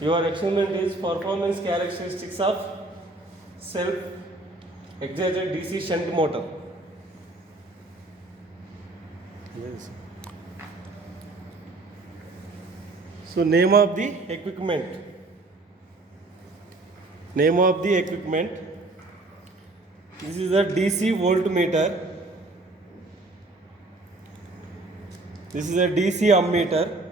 Your experiment is performance characteristics of self-excited DC shunt motor. Yes. So name of the equipment. Name of the equipment. This is a DC voltmeter. This is a DC ammeter.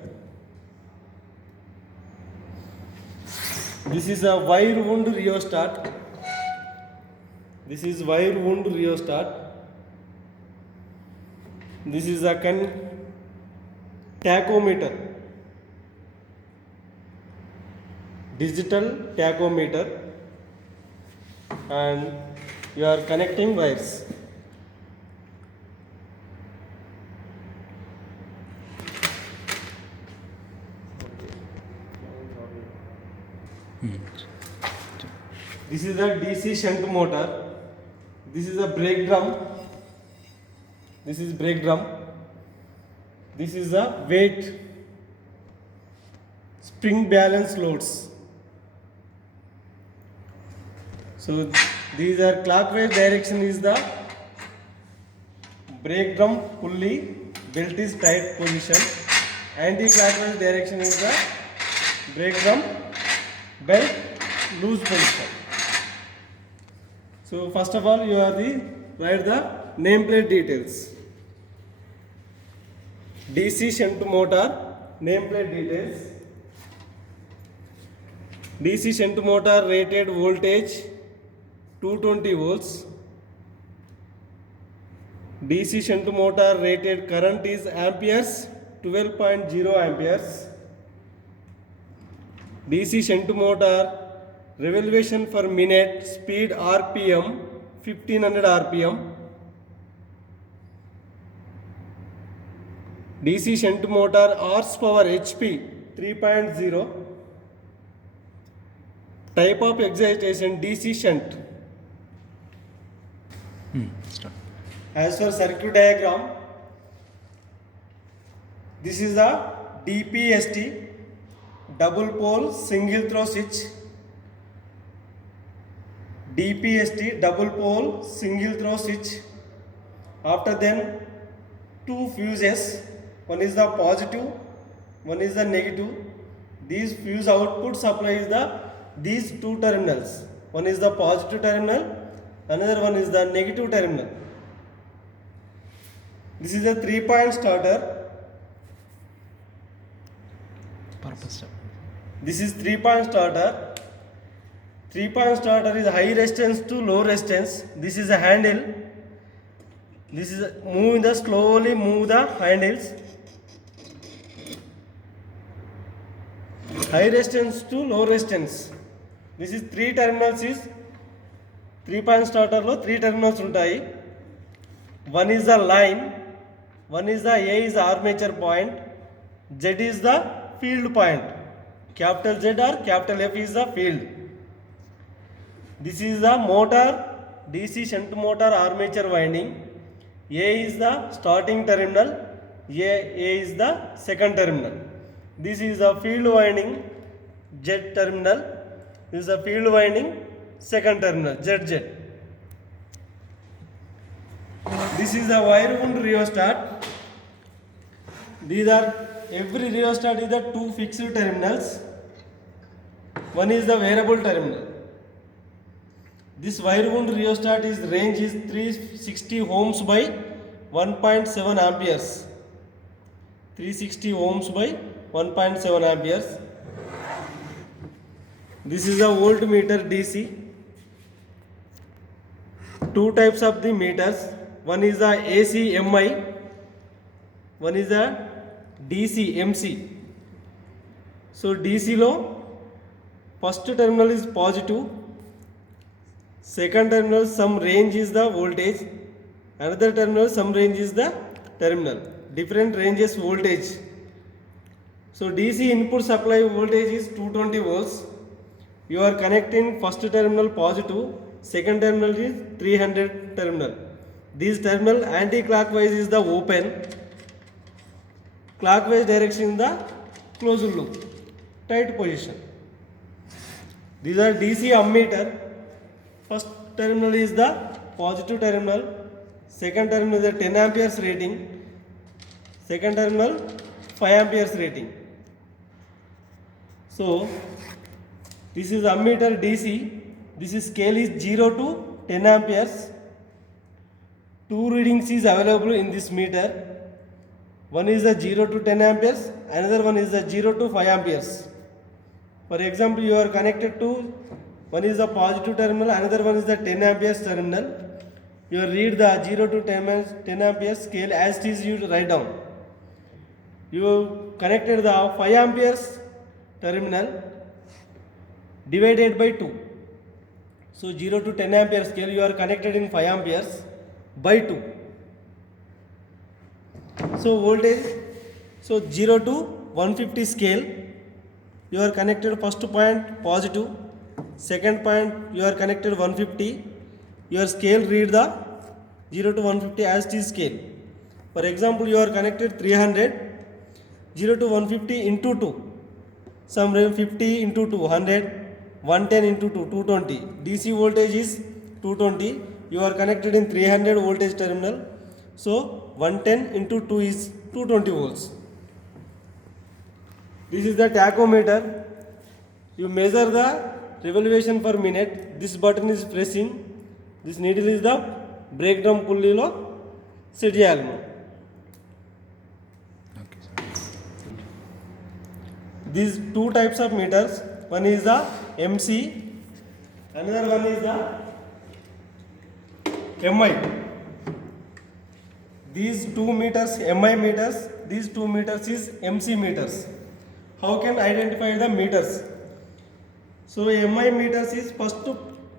This is a wire wound rheostat. This is wire wound rheostat. This is a tachometer. Digital tachometer. And you are connecting wires. This is a DC shunt motor. This is a brake drum. This is brake drum. This is a weight spring balance loads. So these are clockwise direction is the brake drum pulley, belt is tight position. Anti-clockwise direction is the brake drum belt loose position. So first of all you are write the nameplate details. DC shunt motor nameplate details. DC shunt motor rated voltage 220 volts. DC shunt motor rated current is amperes 12.0 amperes. DC shunt motor revolution per minute speed RPM 1500 RPM. DC shunt motor horsepower HP 3.0. Type of excitation DC shunt. As for circuit diagram, this is a DPST double pole single throw switch. DPST double pole single throw switch. After then two fuses, one is the positive, one is the negative. These fuse output supply is these two terminals. One is the positive terminal, another one is the negative terminal. This is a 3-point starter. This is 3-point starter. 3-point starter is high resistance to low resistance. This is a handle. This is slowly move the handles. High resistance to low resistance. This is 3 terminals is 3-point starter lo 3 terminals untayi. One is the line, one is the A is the armature point, Z is the field point. Capital Z or capital F is the field. This is the motor, DC shunt motor armature winding. A is the starting terminal, A is the second terminal. This is the field winding, Z terminal. This is the field winding, second terminal, ZZ. This is the wire wound rheostat. These are every rheostat is the 2 fixed terminals. One is the variable terminal. This wire wound rheostat is range is 360 ohms by 1.7 amperes. 360 ohms by 1.7 amperes. This is a voltmeter DC. 2 types of the meters. One is the AC MI. One is the DC MC. So DC lo first terminal is positive. Second terminal some range is the voltage. Another terminal some range is the terminal. Different ranges voltage. So DC input supply voltage is 220 volts. You are connecting first terminal positive, second terminal is 300 terminal. This terminal anti-clockwise is the open, clockwise direction in the closed loop, tight position. These are DC ammeter. First terminal is the positive terminal, second terminal is the 10 amperes rating, second terminal 5 amperes rating. So this is ammeter DC. This is scale is 0 to 10 amperes. Two readings is available in this meter. One is the 0 to 10 amperes, another one is the 0 to 5 amperes. For example, you are connected to, one is the positive terminal, another one is the 10 amperes terminal. You read the 0 to 10 amperes scale as it is, you write down. You connected the 5 amperes terminal divided by 2. So 0 to 10 ampere scale you are connected in 5 amperes by 2. So voltage, so 0 to 150 scale you are connected first point positive, second point you are connected 150. Your scale read the 0 to 150 as it is scale. For example, you are connected 300, 0 to 150 into 2. Some 50 into 2, 100, 110 into 2, 220. DC voltage is 220. You are connected in 300 voltage terminal. So 110 into 2 is 220 volts. This is the tachometer. You measure the revolution per minute. This button is pressing. This needle is the breakdown pulley lo set cheyali. These two types of meters. One is the MC, another one is the MI. These two meters, MI meters, these two meters is MC meters. How can identify the meters? So MI meters is first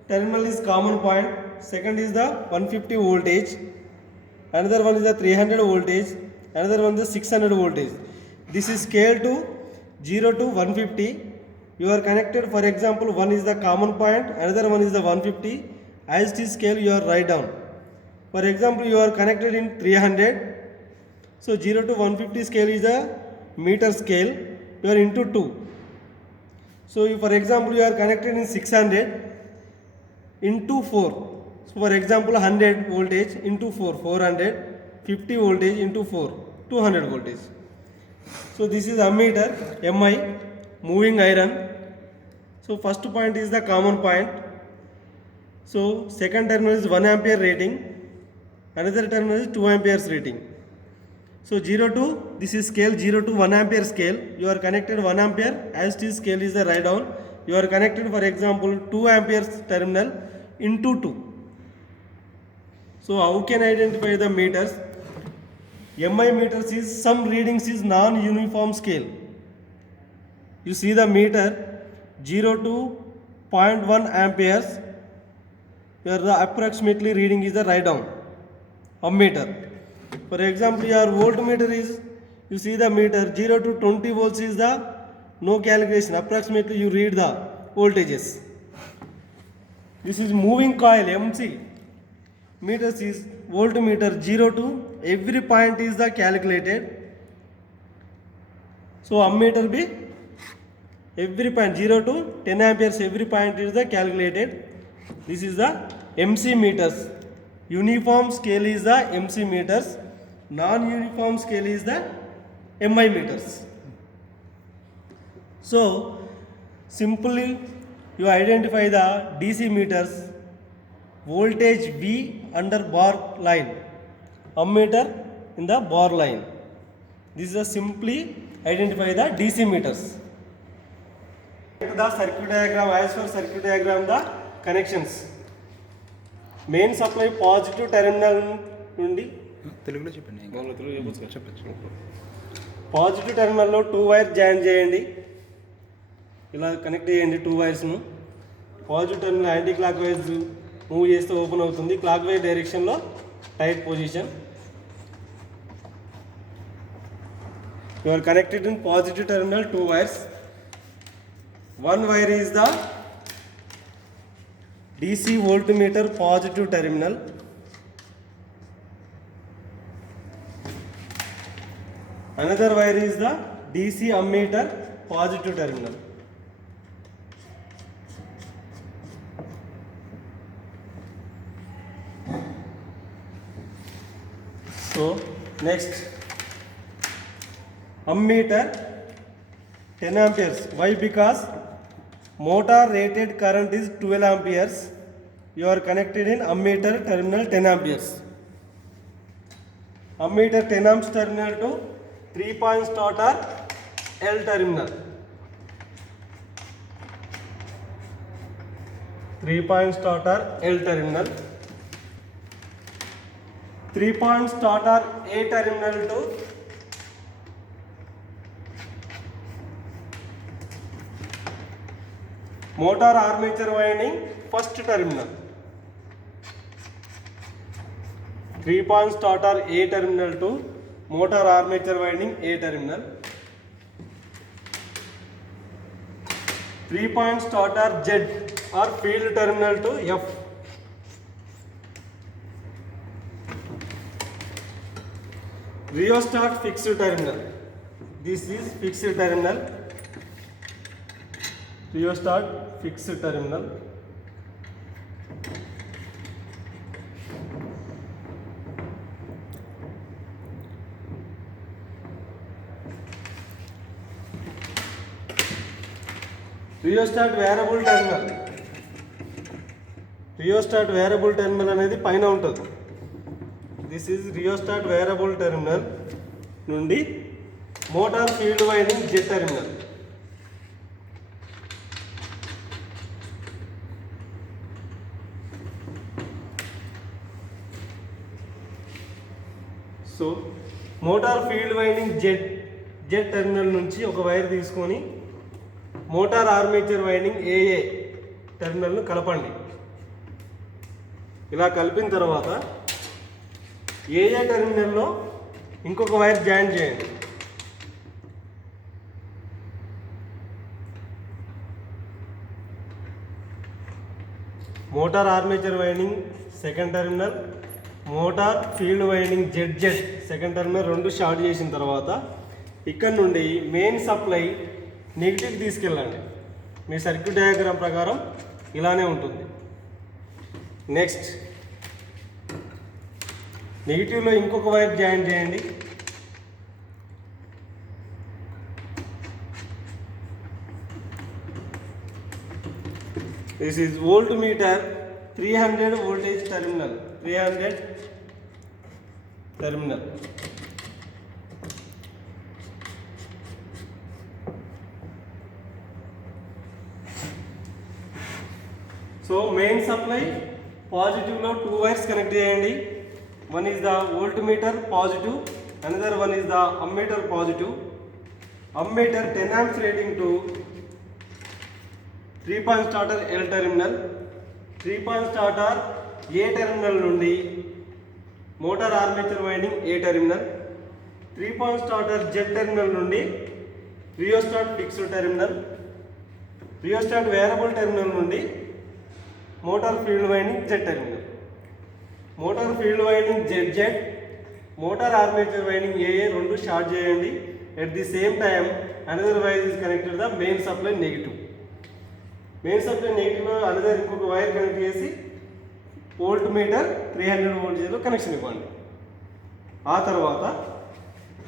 terminal is common point, second is the 150 voltage, another one is the 300 voltage, another one is the 600 voltage. This is scale to 0 to 150. You are connected, for example, one is the common point, another one is the 150. As it is scale you are write down. For example, you are connected in 300. So 0 to 150 scale is a meter scale. You are into 2. So for example, you are connected in 600 into 4. So for example, 100 voltage into 4, 400, 50 voltage into 4, 200 voltage. So this is ammeter, MI, moving iron. So first point is the common point. So second terminal is 1 ampere rating, another terminal is 2 amperes rating. So 0 to, this is scale 0 to 1 ampere scale. You are connected 1 ampere, as it is scale is the write down. You are connected, for example, 2 amperes terminal into 2. So how can I identify the meters? MI meters is some readings is non-uniform scale. You see the meter 0 to 0.1 amperes, where the approximately reading is the write down ammeter. For example, your voltmeter is, you see the meter 0 to 20 volts is the no calculation, approximately you read the voltages. This is moving coil MC. Meters is voltmeter 0 to every point is the calculated. So ammeter be every point 0 to 10 amperes every point is the calculated. This is the MC meters. Uniform scale is the MC meters. Non-uniform scale is the MI meters. So simply you identify the DC meters. Voltage V under bar line, ammeter in the bar line. This is a simply identify the DC meters. The circuit diagram, as for circuit diagram, the connections. Main supply positive terminal నుండి తెలుగులో చెప్పండి. Positive టెర్మినల్లో 2 wire join చేయండి. ఇలా connect చేయండి 2 వైర్స్ను. Positive terminal anticlockwise move చేస్తే open అవుతుంది. Clockwise డైరెక్షన్లో tight position. You are connected in positive terminal 2 wires. One wire is the DC voltmeter positive terminal. Another wire is the DC ammeter positive terminal. So next, ammeter 10 amperes. Why? Because motor rated current is 12 amperes. You are connected in ammeter terminal 10 amperes. Ammeter 10 amps terminal to 3-point starter L terminal. 3-point starter L terminal. 3-point starter A terminal to motor armature winding first terminal. 3-point starter A terminal to motor armature winding A terminal. 3-point starter Z or field terminal to F. Rheostat fixed terminal. This is fixed terminal. Rheostat fixed terminal. Rheostat variable terminal. Rheostat variable terminal అనేది పైన ఉంటుంది. This is rheostat variable terminal నుండి motor field winding Z terminal. So motor field winding Z terminal నుంచి ఒక wire తీసుకొని motor armature winding ఏఏ టెర్మినల్ను కలపండి. ఇలా కలిపిన తర్వాత ఏఏ టెర్మినల్లో ఇంకొక వైర్ జాయిన్ చేయండి. Motor armature winding second terminal, motor field winding jet second terminal రెండు షార్ట్ చేసిన తర్వాత ఇక్కడ నుండి మెయిన్ సప్లై నెగిటివ్ తీసుకెళ్ళండి. మీ సర్క్యూట్ డయాగ్రామ్ ప్రకారం ఇలానే ఉంటుంది. నెక్స్ట్ నెగిటివ్లో ఇంకొక వైర్ జాయిన్ చేయండి. This is voltmeter 300 voltage terminal. 300 terminal. So main supply పాజిటివ్లో 2 వైర్స్ కనెక్ట్ చేయండి. One is the voltmeter positive, another one is the ammeter positive. Ammeter 10 amps rating to 3-point starter L terminal. 3-point starter A terminal నుండి motor armature winding A terminal. 3-point starter Z terminal నుండి rheostat fixed terminal. Rheostat variable terminal నుండి motor field winding Z terminal. Motor field winding Z motor armature winding AA రెండు short చేయండి. At the same time another wire is connected the main supply negative. Main supply నెగిటివ్లో another ఇంకొక wire connect చేసి voltmeter 300 వోల్టేజ్లో connection ఇవ్వండి. ఆ తర్వాత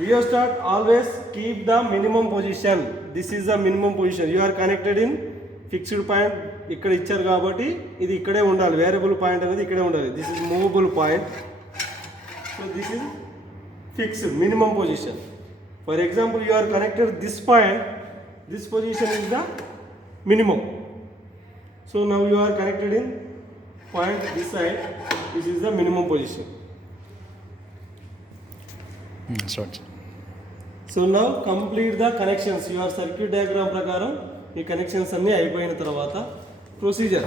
rheostat always keep the minimum position. This is the minimum position. You are connected in fixed point. ఇక్కడ ఇచ్చారు కాబట్టి ఇది ఇక్కడే ఉండాలి. వేరియబుల్ పాయింట్ అనేది ఇక్కడే ఉండాలి. This is movable point. So this is fixed minimum position. For example you are connected this point, this position is the minimum. So now you are connected in point this side, this is the minimum position. So now complete the connections. Your circuit diagram ప్రకారం ఈ connections అన్నీ అయిపోయిన తర్వాత procedure.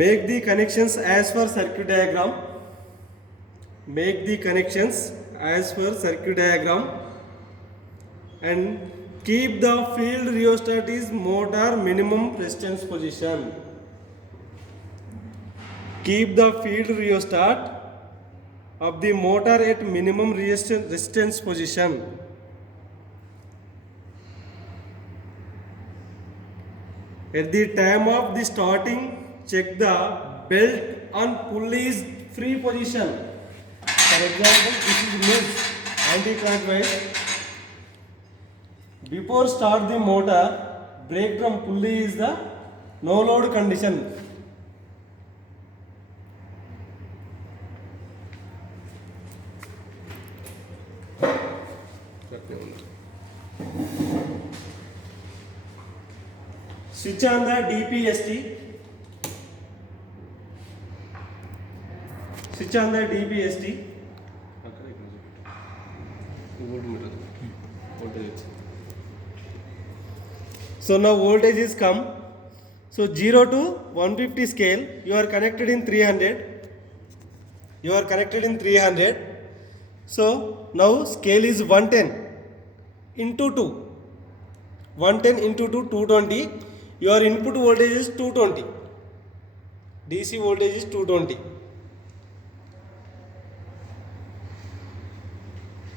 Make the connections as per circuit diagram. Make the connections as per circuit diagram and keep the field rheostat is motor minimum resistance position. Keep the field rheostat of the motor at minimum resistance position. At the time of the check the belt and pulley's free position. For example, this is moves anti-clockwise. Before start the motor, brake drum pulley is the no load condition. Switch on the DPST. Switch on the DPST. So now voltage is come. So 0 to 150 scale, you are connected in 300. You are connected in 300. So now scale is 110 into 2. 110 into 2, 220. Your input voltage is 220. DC voltage is 220.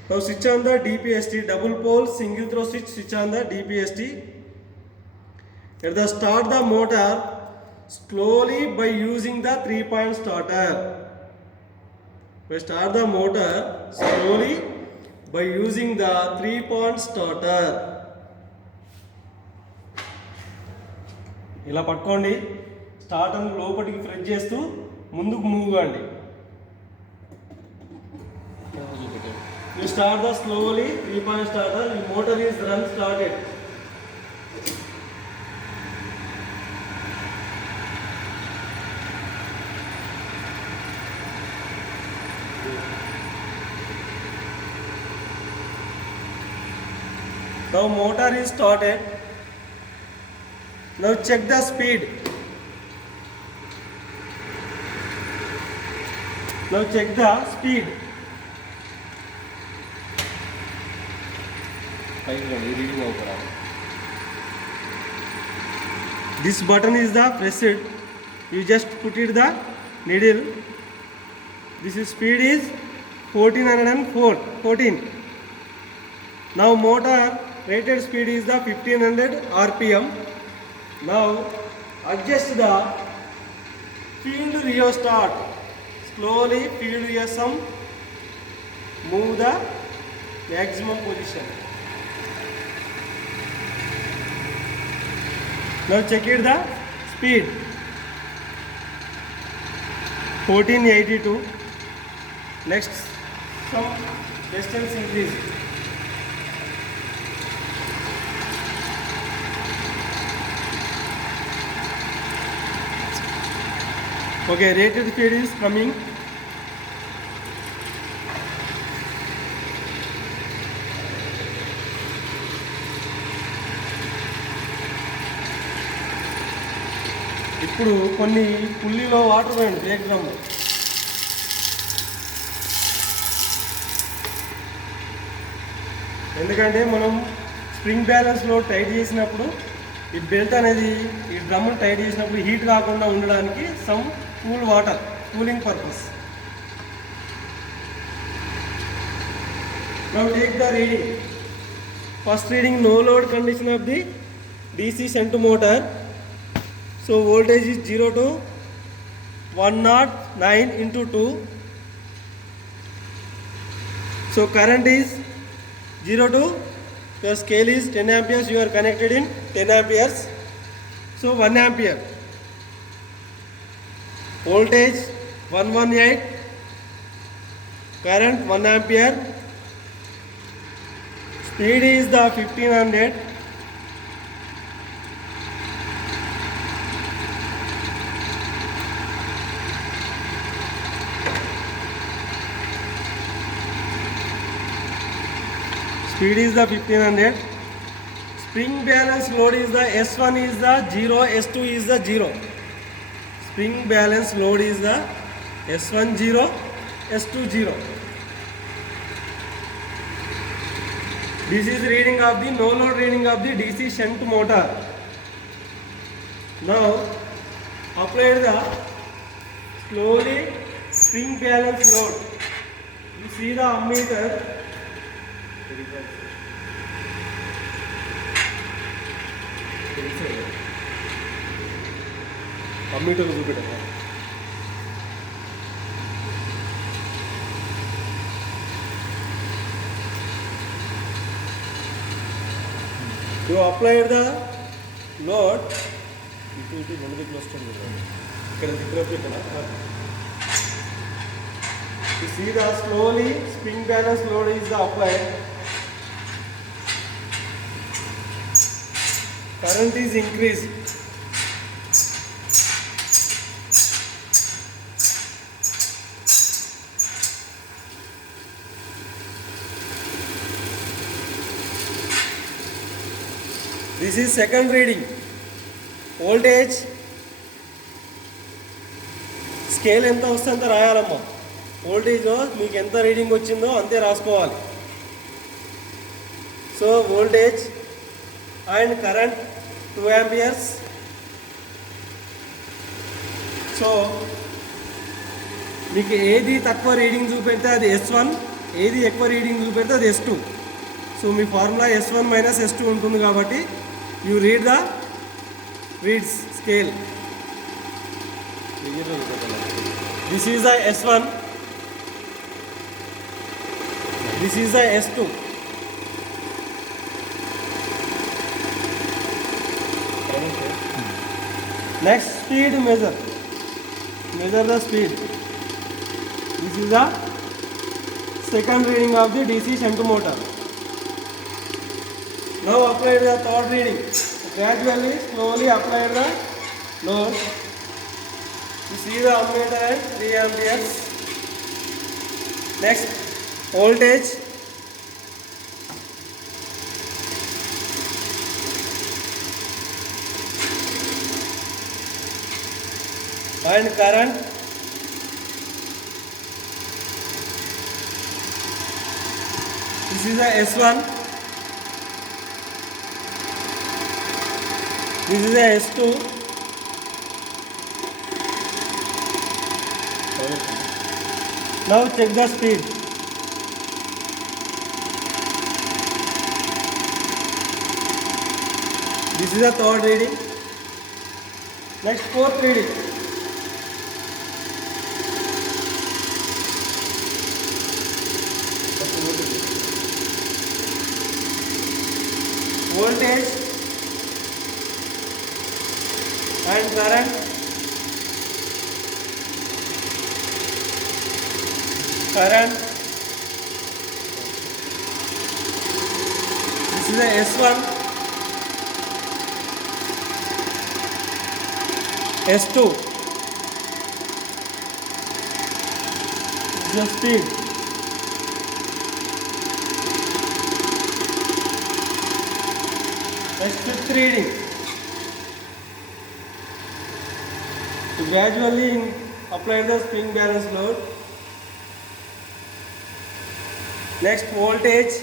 Now switch on the DPST, double pole single throw switch on the DPST. At the start the motor slowly by using the 3-point starter. We start the motor slowly by using the 3-point starter. ఇలా పట్టుకోండి, start అని లోపలికి press చేస్తూ ముందుకు move కాండి. You start the slowly 3-point starter. The motor is run started. Now motor is started. Now check the speed. Now check the speed. This button is the pressed. You just put it the needle. This is speed is 14. Now motor rated speed is the 1500 RPM. Now adjust the field rheostat. Slowly field rheostat. Move the maximum position. Now check it the speed. 1482. Next some distance increase. Okay, rated speed is coming. ఇప్పుడు కొన్ని పుల్లీలో water పోయండి break డ్రమ్లో. ఎందుకంటే మనం spring బ్యాలెన్స్లో tight చేసినప్పుడు ఈ belt అనేది ఈ drum tight చేసినప్పుడు హీట్ కాకుండా ఉండడానికి some cool water, cooling purpose. Now take the reading. First reading, no load condition of the DC shunt motor. So voltage is 0 to 109 into 2. So current is 0 to, your scale is 10 amperes, you are connected in 10 amperes. So 1 ampere. Voltage 118. Current 1 ampere. Speed is the 1500. Speed is the 1500. Spring balance load is the S1 is the 0, S2 is the 0. Spring balance load is the S1 0, S2 0. This is reading of the no load reading of the DC shunt motor. Now apply the slowly spring balance load. You see the ammeter. Ammeter చూపెట్టాను. You applied the load. ఇటు రెండు దిక్కులు వస్తుంది ఇక్కడ దిక్కులోకి ఇక్కడ. You see the slowly spring balance load is applied. Current is increased. This is second reading. Voltage scale ఎంత వస్తే అంత రాయాలమ్మా. వోల్టేజ్లో మీకు ఎంత రీడింగ్ వచ్చిందో అంతే రాసుకోవాలి. So voltage and current 2 amperes. So మీకు ఏది తక్కువ రీడింగ్ చూపెడితే అది S1, ఏది ఎక్కువ రీడింగ్ చూపెడితే అది S2. సో మీ ఫార్ములా S1 మైనస్ S2 ఉంటుంది కాబట్టి you read the reads scale. This is the S1, this is the S2. Next, speed measure. Measure the speed. This is the second reading of the DC shunt motor. Now apply the third reading. Gradually, slowly apply the load. You see the ammeter at 3 amperes. Next, voltage. And current. This is the S1. This is the S2. Now check the speed. This is the third reading. Next, fourth reading. Voltage and current. Current. This is the S1, S2. This is the speed. Next, fifth reading. To gradually apply the spring balance load. Next, voltage.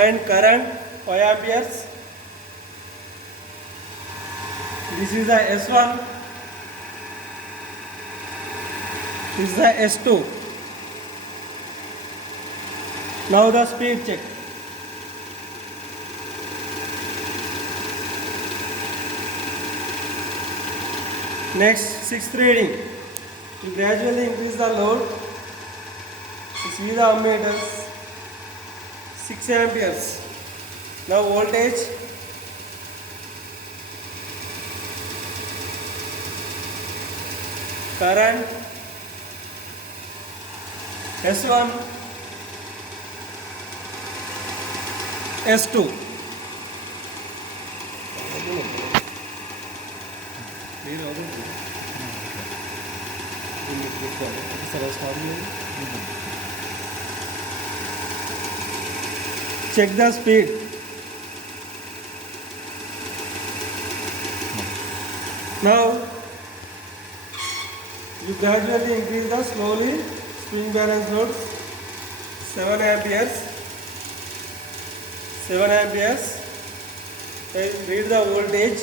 And current 5 amperes. This is the S1. This is the S2. Now the speed check. Next, sixth reading. To gradually increase the load, you see the ammeters, 6 amperes. Now voltage, current, S1, S2. Check the speed. Now you gradually increase the slowly spring balance load 7 amperes. 7 amperes. Read the voltage.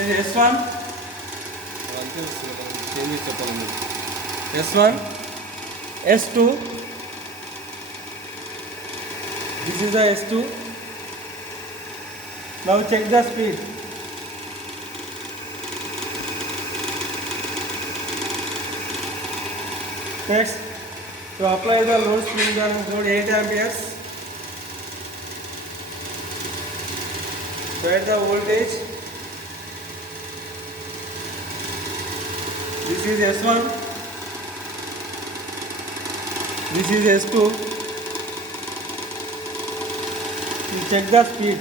S1, S1, S2, This is the S2. Now check the speed. Next, to apply the load spring balance load 8 amperes. Write the voltage. This is S1. This is S2. You check the speed.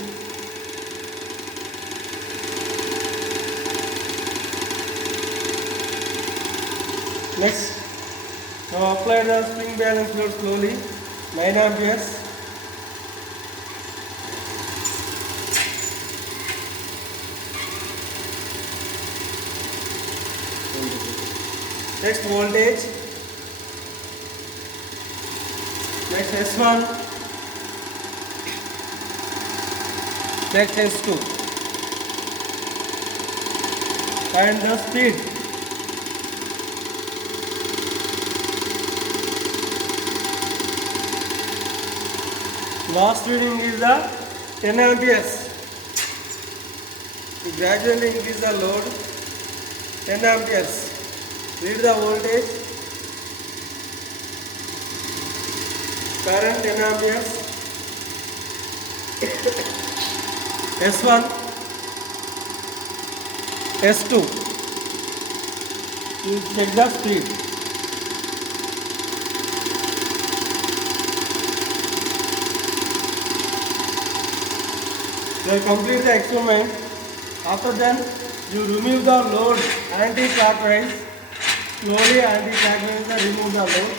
Next, now apply the spring balance load slowly, 9 amperes. Next voltage. Next S1. Next S2. And the speed. Last reading is the 10 amperes. You gradually increase the load 10 amperes. Read the voltage. Current 10 amperes. S1, S2. You check the speed. So complete the experiment. After then, you remove the load anti-clockwise. Slowly anti-clockwise remove the load.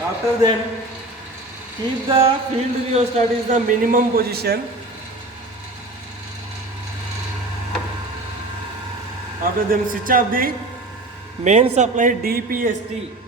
After then, keep the field rheostat is the minimum position. After then, switch off the main supply DPST.